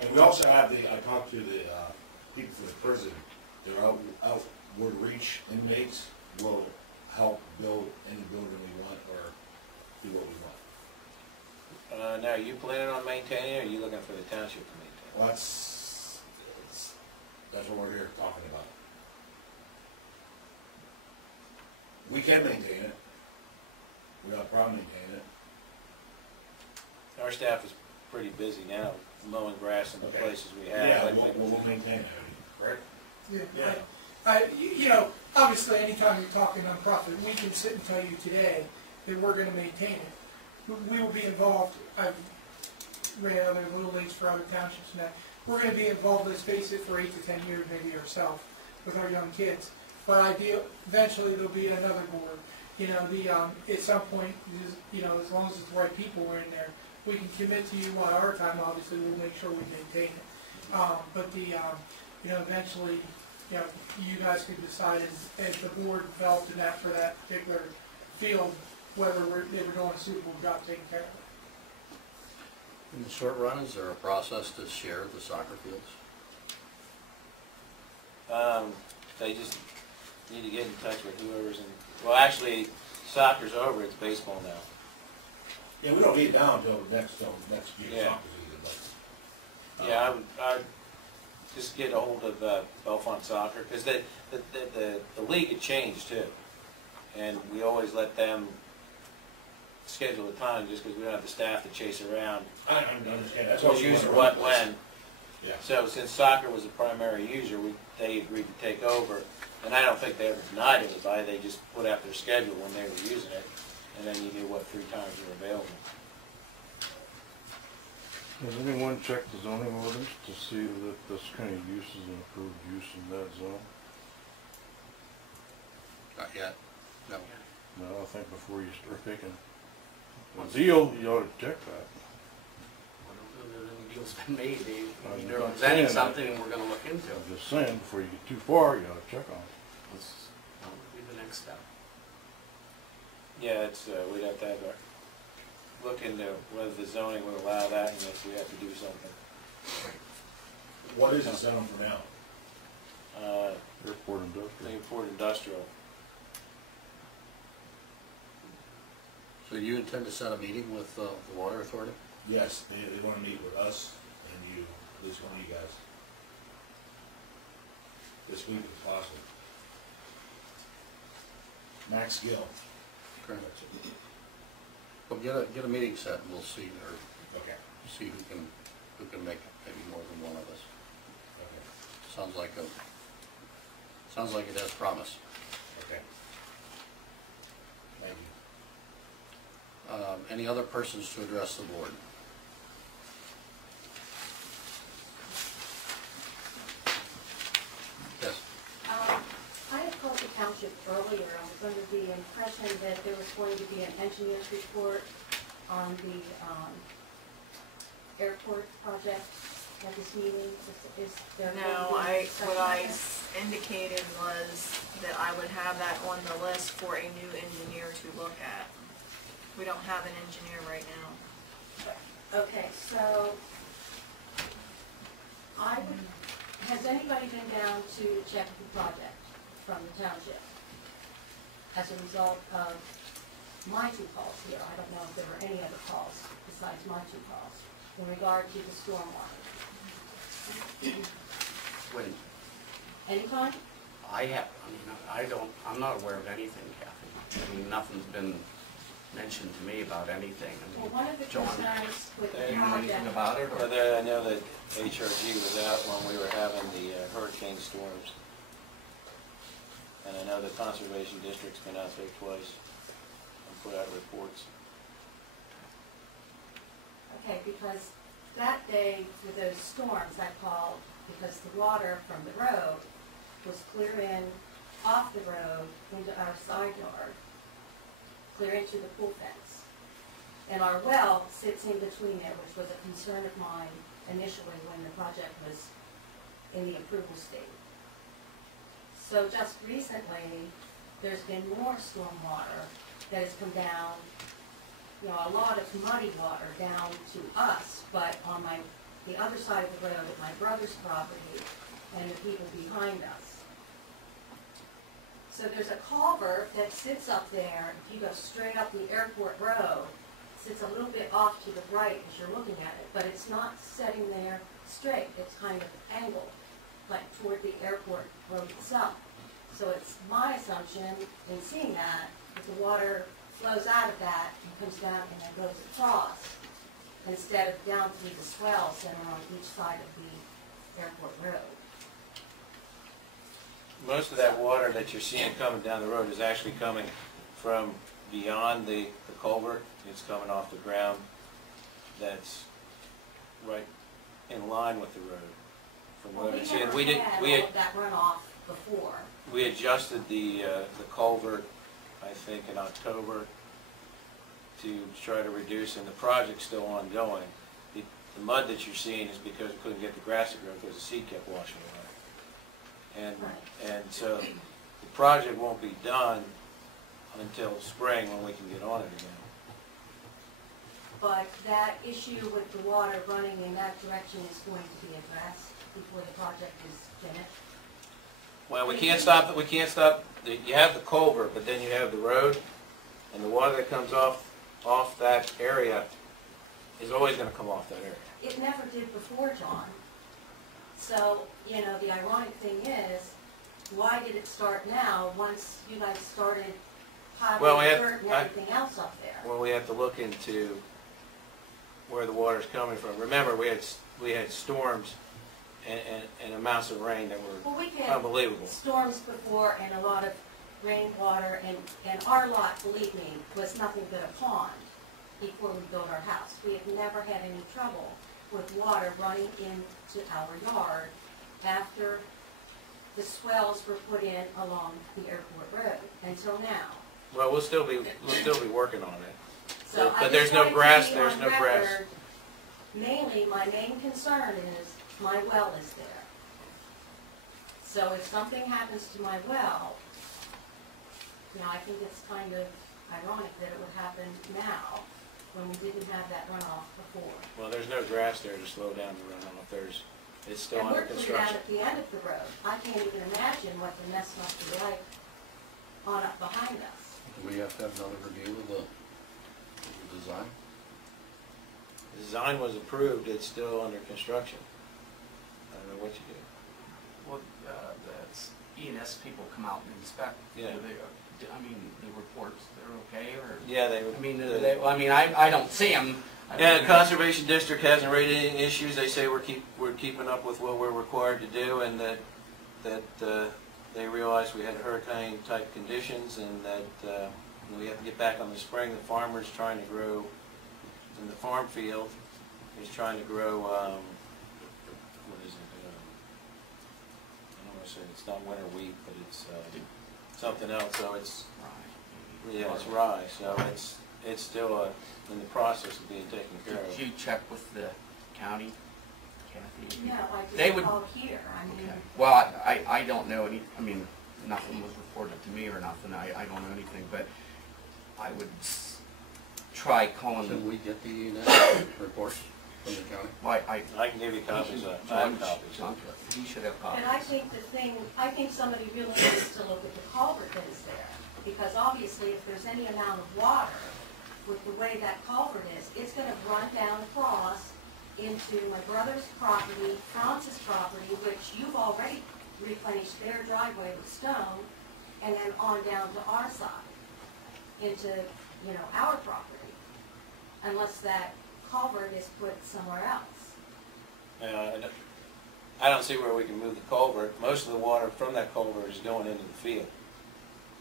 And we also have I talked to the people from the prison. Their outward reach inmates will help build any building we want or do what we want. Now, are you planning on maintaining it, or are you looking for the township to maintain it? Well, that's what we're here talking about. We can maintain it. We don't have a problem maintaining it. Our staff is pretty busy now, mowing grass in the places we have. Yeah, we'll maintain it, right? Yeah. You know, obviously, anytime you're talking nonprofit, we can sit and tell you today that we're going to maintain it. We will be involved. I've ran other little leagues for other townships and that. We're going to be involved, let's face it, for 8 to 10 years, maybe ourselves, with our young kids. But eventually there'll be another board. You know, at some point, you know, as long as it's the right people are in there, we can commit to you on our time. Obviously, we'll make sure we maintain it. But you know, eventually, you know, you guys can decide as the board developed in that for that particular field, whether they were doing a suitable job taking care of it. In the short run, is there a process to share the soccer fields? They just need to get in touch with whoever's in. Well, actually, soccer's over. It's baseball now. Yeah, we don't need it down until next year Yeah. soccer season, but Yeah, I would just get a hold of Bellefonte Soccer, because the league had changed too, and we always let them schedule a time just because we don't have the staff to chase around. I understand. That's Who's using what when. Yeah. So since soccer was the primary user, they agreed to take over, and I don't think they ever denied anybody. They just put out their schedule when they were using it, and then you knew what free times were available. Has anyone checked the zoning orders to see that this kind of use is an approved use in that zone? Not yet. No. No, I think before you start picking a deal, you ought to check that. I don't know that any deal's been made, Dave. I'm They're not presenting saying something and we're gonna look into it. I'm just saying, before you get too far, you ought to check on it. That would be the next step. Yeah, we'd have to have look into whether the zoning would allow that, and if we have to do something. What is the zone for now? Airport industrial. Airport industrial. So you intend to set a meeting with the water authority? Yes, they want to meet with us and you, at least one of you guys. This week if possible. Max Gill. Correct. That's it. Well, get a meeting set and we'll see, or Okay. see who can make it, maybe more than one of us. Okay. Sounds like it has promise. Okay. Thank you. Any other persons to address the board? Yes. I had called the township earlier. I was under the impression that there was going to be an engineer's report on the airport project at this meeting. Is there No, what I indicated was that I would have that on the list for a new engineer to look at. We don't have an engineer right now. Okay, so has anybody been down to check the project from the township as a result of my 2 calls here? I don't know if there were any other calls besides my 2 calls in regard to the stormwater. When Anytime? I'm not aware of anything, Kathy. I mean, nothing's been mentioned to me about anything. Well, one of the John, concerns with do the you know anything project, about it? Or? I know that HRG was out when we were having the hurricane storms. And I know the Conservation District's been out there twice and put out reports. okay, because that day with those storms, I called because the water from the road was clear in off the road into our side yard, clear into the pool fence. And our well sits in between there, which was a concern of mine initially when the project was in the approval state. So just recently, there's been more storm water that has come down, you know, a lot of muddy water down to us, but on my the other side of the road at my brother's property and the people behind us. So there's a culvert that sits up there, if you go straight up the airport road, sits a little bit off to the right as you're looking at it, but it's not setting there straight, it's kind of angled, like toward the airport road itself. So it's my assumption in seeing that the water flows out of that and comes down and then goes across, instead of down through the swells that are on each side of the airport road. Most of that water that you're seeing coming down the road is actually coming from beyond the culvert. It's coming off the ground that's right in line with the road. From what I'm seeing, We never had all of that runoff before. we adjusted the culvert, I think, in October to try to reduce, and the project's still ongoing. The mud that you're seeing is because we couldn't get the grass to grow because the seed kept washing away. And so the project won't be done until spring when we can get on it again. But that issue with the water running in that direction is going to be addressed before the project is finished. Well, we can't stop, you have the culvert, but then you have the road, and the water that comes off that area is always gonna come off that area. It never did before, John. So, you know, the ironic thing is, why did it start now, once you guys started Well, piling dirt and everything else up there? Well, we have to look into where the water's coming from. Remember, we had storms and amounts of rain that were Well, we had unbelievable. storms before and a lot of rainwater, and our lot, believe me, was nothing but a pond before we built our house. We have never had any trouble with water running into our yard after the swells were put in along the airport road until now. Well, we'll still be working on it. So But I there's just no wanted grass, to be there's on no grass. record. Mainly, my main concern is my well is there. So if something happens to my well, you know, I think it's kind of ironic that it would happen now when we didn't have that runoff before. Well, there's no grass there to slow down the runoff. It's still And under we're cleared out construction. at the end of the road. I can't even imagine what the mess must be like on up behind us. Do we have to have another review of the design? The design was approved, it's still under construction. I don't know what you do. Well, that's E&S people come out and inspect. Yeah. I mean, the reports, they're okay, or? Yeah, they would. I mean, I don't see them. Yeah, the Conservation District hasn't raised any issues. They say we're keeping up with what we're required to do, and that they realized we had hurricane-type conditions, and that we have to get back on the spring. The farmer's trying to grow in the farm field. He's trying to grow, what is it? I don't want to say it's not winter wheat, but it's something else. So it's rye. So it's still in the process of being taken care of. Did you check with the county, Kathy? No, I They just would- called here. I mean, Okay. Well, I don't know any, I mean, nothing was reported to me or nothing, I don't know anything, but I would try calling Can them. we get the reports from the county? Well, I can give you copies of it. I have copies. John, he should have copies. and I think somebody really needs to look at the culvert that is there, because obviously if there's any amount of water with the way that culvert is, it's gonna run down across into my brother's property, Francis' property, which you've already replenished their driveway with stone, and then on down to our side, into, you know, our property, unless that culvert is put somewhere else. I don't see where we can move the culvert. Most of the water from that culvert is going into the field.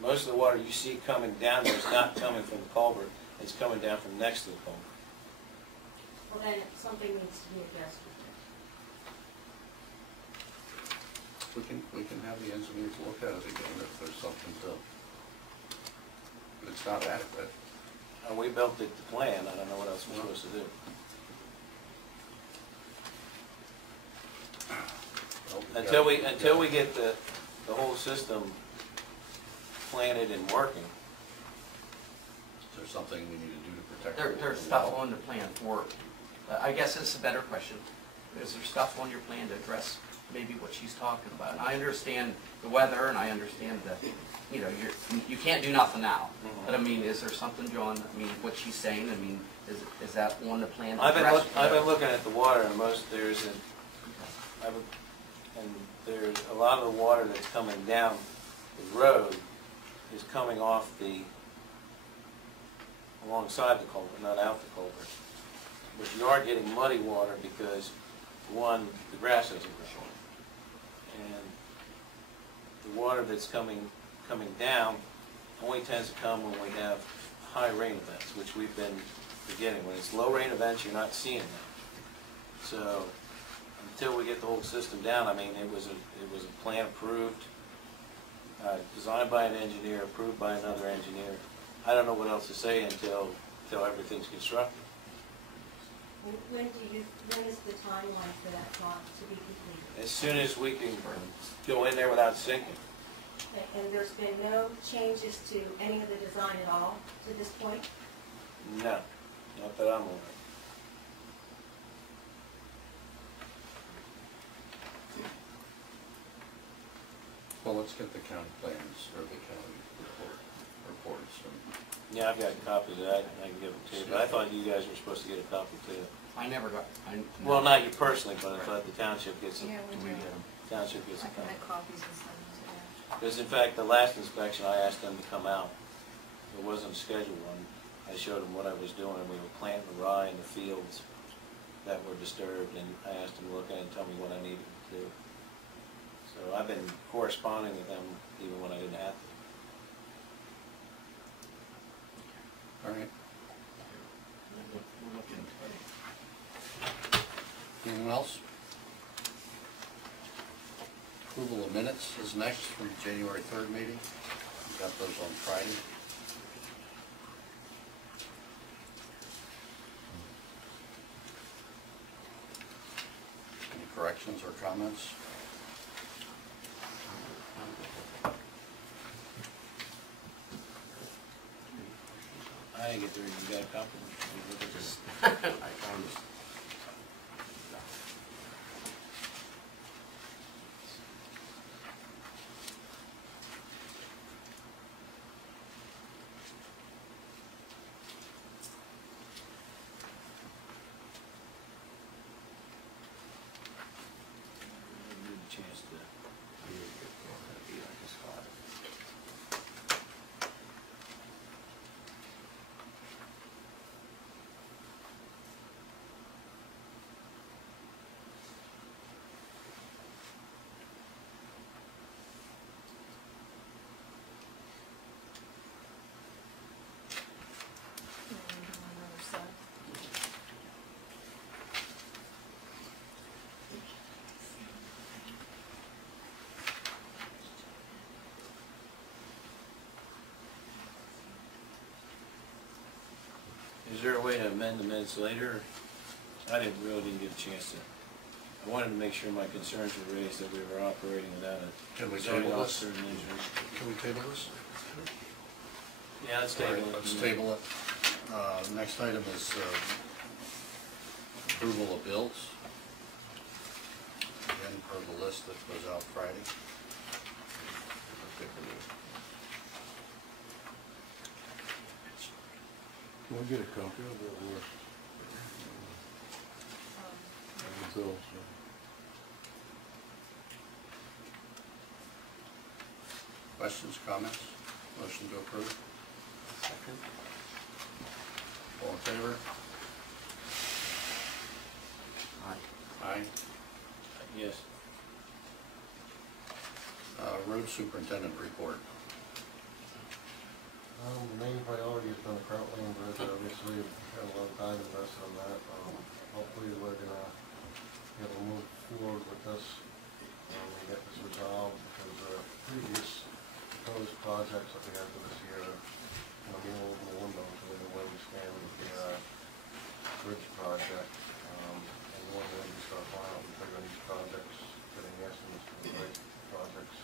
Most of the water you see coming down there is not coming from the culvert. It's coming down from next to the culvert. Well, then something needs to be addressed with it. We can have the engineers look at it again if there's something if it's not adequate. We built it to plan. I don't know what else we're supposed to do. Well, Until we get the whole system planted and working. Is there something we need to do to protect? There's stuff on the plan for, I guess it's a better question. is there stuff on your plan to address maybe what she's talking about? And I understand the weather, and I understand that, you know, you can't do nothing now. But I mean, is there something, John, I mean, what she's saying, I mean, is that on the plan to address? I've been looking at the water, and there's a lot of the water that's coming down the road is coming off alongside the culvert, not out the culvert. But you are getting muddy water because, one, the grass isn't growing. And the water that's coming down only tends to come when we have high rain events, which we've been beginning. When it's low rain events, you're not seeing that. So until we get the whole system down, I mean, it was a plan approved, designed by an engineer, approved by another engineer. I don't know what else to say until everything's constructed. When is the timeline for that project to be completed? As soon as we can go in there without sinking. And there's been no changes to any of the design at all to this point? No, not that I'm aware. Well, let's get the county plans or the county reports. Yeah, I've got copies of that, and I can give them to you, but I thought you guys were supposed to get a copy too. I never got, Well, not you personally, but I thought the township gets a, Yeah, we do. township gets a I can copy. make copies and send them to you. Because in fact, the last inspection, I asked them to come out. It wasn't a scheduled one. I showed them what I was doing, and we were planting the rye in the fields that were disturbed, and I asked them to look at it and tell me what I needed to do. So I've been corresponding with them even when I didn't have to. All right. we're looking. Anyone else? Approval of minutes is next from the January 3rd meeting. We got those on Friday. Any corrections or comments? I didn't get there, you got a copy? I found this. Chance to. Another set. Is there a way to amend the minutes later? I really didn't get a chance to. I wanted to make sure my concerns were raised that we were operating without a Can we zoning table this? officer and engineer. Can we table this? Yeah, let's All table right, it. let's table it. Next item is approval of bills. Again, per the list that goes out Friday. Can we get a copy of that list? The bills, Questions, comments? Motion to approve? Second. All in favor? Aye. Aye. Yes. Road superintendent report. The main priority has been the Kraut Lane Bridge, obviously, we've had a lot of time invested on that. Hopefully we're gonna be able to move forward with this and get this resolved, because previous proposed projects that we had for this year, being a little window to where we stand with the bridge project. And the one that we start filing, we figure on these projects, getting estimates for the right projects